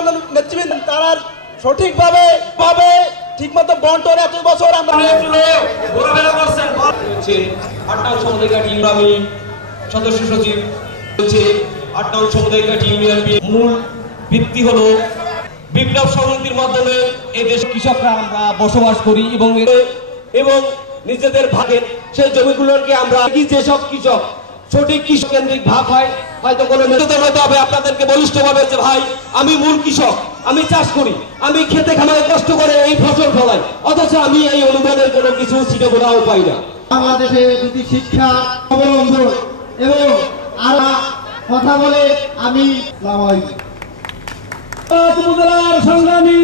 আমাদের নেতৃবৃন্দ তারা সঠিকভাবে ঠিকমতো বন্টন এত বছর আমরা ঘোরাফেরা করছেন। আটটাল সমুদায়ঘাট ইউনিয়ন সদস্য সচিব বলছে আটটাল সমুদায়ঘাট ইউনিয়ন মূল ভিত্তি হলো বিপ্লব সংহতির মাধ্যমে এই দেশ কৃষকরা আমরা বসবাস করি এবং নিজেদের ভাগের সেই জমিগুলোকে আমরা যেসব কৃষক সঠিক কৃষক কেন্দ্রিক ভাগ হয় হয়তো কোনো মেয়েদের হয়তো হবে আপনাদেরকে বলিষ্ঠ ভাবে যে ভাই আমি মূল কৃষক, আমি চাষ করি, আমি খেতে খামারে কষ্ট করে এই ফসল ফলাই, অথচ আমি এই অনুদানের কোনো কিছু ছিটেফোঁটাও পাই না। বাংলাদেশে যদি শিক্ষা অবলম্বন এবং আর কথা বলে আমি সংগ্রামী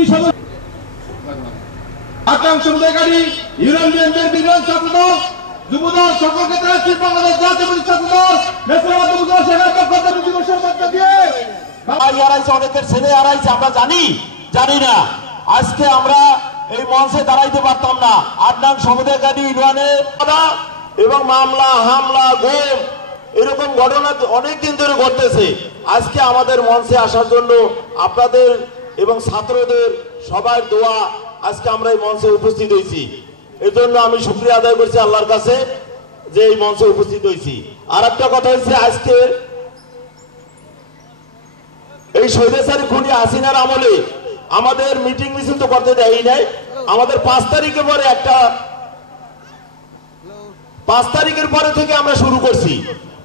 আটলাম সমুদায়কারী ইউনিয়ন বিএনপির বিরোধ ছাত্রদল যুবদল সকল ক্ষেত্রে বাংলাদেশ জাতীয় ছাত্রদল অনেকের ছেলে হারাইছে আমরা জানি না। আজকে আমরা এই মঞ্চে দাঁড়াইতে পারতাম না। আটলাম সমুদায়কারী ইউনিয়নে এবং মামলা হামলা গুম এরকম ঘটনা অনেকদিন ধরে ঘটতেছে। আজকে আমাদের মঞ্চে আসার জন্য আপনাদের এবং ছাত্রদের সবার দোয়া আজকে আমরা এই মঞ্চে উপস্থিত হয়েছি। এর জন্য আমি শুকরিয়া আদায় করছি আল্লাহর কাছে যে এই মঞ্চে উপস্থিত হয়েছি। আর একটা কথা হচ্ছে আজকে এই স্বৈরাচারী খুনি হাসিনার আমলে আমাদের মিটিং মিছিল তো করতে দেয়ই নাই। আমাদের 5 তারিখের পরে থেকে আমরা শুরু করছি।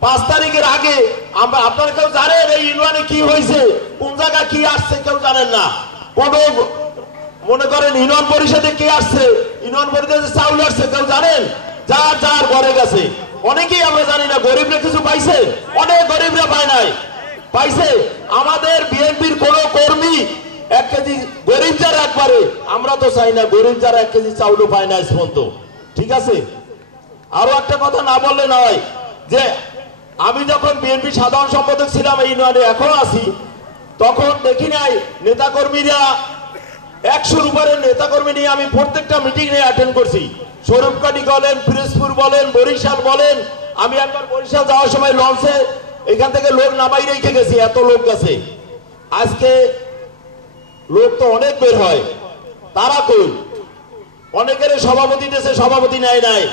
5 তারিখের আগে আমরা আপনারা কেউ জানেন এই ইউনিয়নে কি হয়েছে, কোন জায়গায় কি আসছে কেউ জানেন না। কোন মনে করেন ইউনিয়ন পরিষদে কে আসছে, ইউনিয়ন পরিষদে চাউল আসছে কেউ জানেন? যার ঘরে গেছে অনেকেই আমরা জানি না। গরিবরা কিছু পাইছে, অনেক গরিবরা পায় নাই, পাইছে। আমাদের বিএনপির কোন কর্মী 1 কেজি গরিব যারা একবারে আমরা তো চাই না, গরিব যারা 1 কেজি চাউলও পায় না পর্যন্ত। ঠিক আছে, আরো একটা কথা না বললে নয় যে আমি যখন বিএনপি সাধারণ সম্পাদক ছিলাম এই ইউনিয়নে, এখনো আছি, তখন দেখি নাই নেতাকর্মীরা 100-র উপরে নেতাকর্মী নিয়ে আমি প্রত্যেকটা মিটিং নিয়ে অ্যাটেন্ড করছি। স্বরূপকাঠি বলেন, পিরোজপুর বলেন, বরিশাল বলেন। আমি একবার বরিশাল যাওয়ার সময় লঞ্চে এখান থেকে লোক নামাই রেখে গেছি, এত লোক গেছে। আজকে লোক তো অনেক বের হয়, তারা কই? অনেকের সভাপতি দেশে সভাপতি নেয় নাই।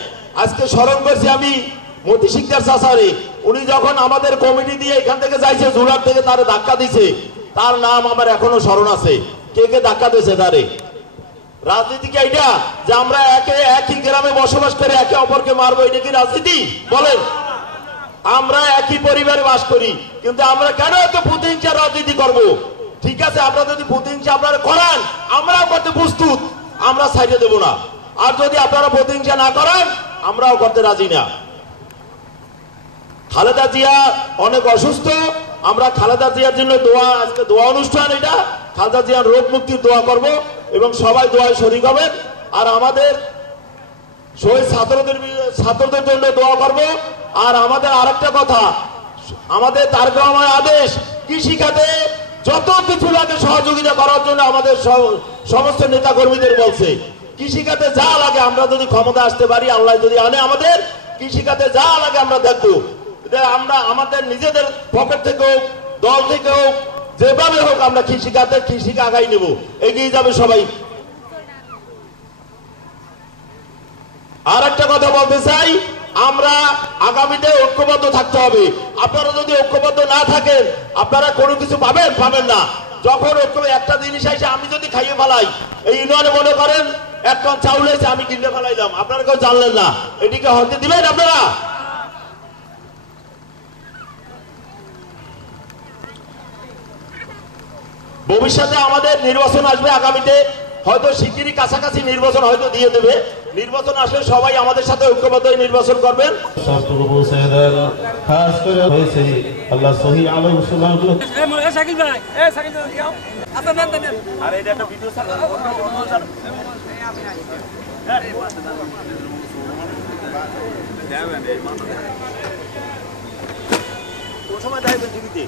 আজকে স্মরণ করছি আমি মতি শিকদার চাচারে, উনি যখন আমাদের কমিটি দিয়ে এখান থেকে যাইছে জুলার থেকে, তারে ধাক্কা দিছে, তার নাম আমার এখনো স্মরণ আছে। কে কে ধাক্কা দিয়েছে তারে? রাজনীতি কি এটা যে আমরা একই গ্রামে বসবাস করে একে অপরকে মারবো? এটা কি রাজনীতি বলেন? আমরা একই পরিবারে বাস করি, কিন্তু আমরা কেন এত প্রতিহিংসা রাজনীতি করব? ঠিক আছে, আপনারা যদি প্রতিহিংসা আপনারা করান আমরাও করতে প্রস্তুত, আমরা ছাইড়ে দেব না। আর যদি আপনারা প্রতিহিংসা না করেন আমরাও করতে রাজি না। খালেদা জিয়া অনেক অসুস্থ, আমরা খালেদা জিয়ার জন্য আজকে দোয়া অনুষ্ঠান, এটা খালেদা জিয়ার রোগ মুক্তির দোয়া করব এবং সবাই দোয়ায় শরীক হবেন। আর আমাদের শহীদ ছাত্রদের জন্য দোয়া করব। আর আমাদের আরেকটা কথা, আমাদের তারেক রহমানের আদেশ কৃষি খাতে যত কিছু লাগে সহযোগিতা করার জন্য আমাদের সমস্ত নেতা কর্মীদের বলছে কৃষি খাতে যা লাগে আমরা যদি ক্ষমতা আসতে পারি, আল্লাহ যদি আনে আমাদের, কৃষি খাতে যা লাগে আমরা দেখবো। আমরা আমাদের নিজেদের পকেট থেকে হোক, দল থেকে হোক, যেভাবে হোক আমরা কৃষিকে আগাই নেব, এগিয়ে যাবে সবাই। আর একটা কথা বলতে চাই, আমরা আগামীতে ঐক্যবদ্ধ থাকতে হবে। আপনারা যদি ঐক্যবদ্ধ না থাকেন আপনারা কোনো কিছু পাবেন না। যখন একটা জিনিস আসে, আমি যদি খাইয়ে ফেলাই, এই ইউনিয়নে মনে করেন 1 টন চাউল এসে আমি কিনে ফেলাইলাম, আপনারা কেউ জানলেন না, এটিকে হতে দিবেন আপনারা? ভবিষ্যতে আমাদের নির্বাচন আসবে, আগামীতে হয়তো শিগগিরই কাছাকাছি নির্বাচন হয়তো দিয়ে দেবে। নির্বাচন আসলে সবাই আমাদের সাথে ঐক্যবদ্ধ হয়ে নির্বাচন করবেন। আল্লাহ সহি আলাইহি সাল্লাম শাকিল ভাই শাকিল ভাই আপনার নাম দেন। আরে এটা একটা ভিডিও ছাড়া কোন সময় যাইবেন টিভিতে?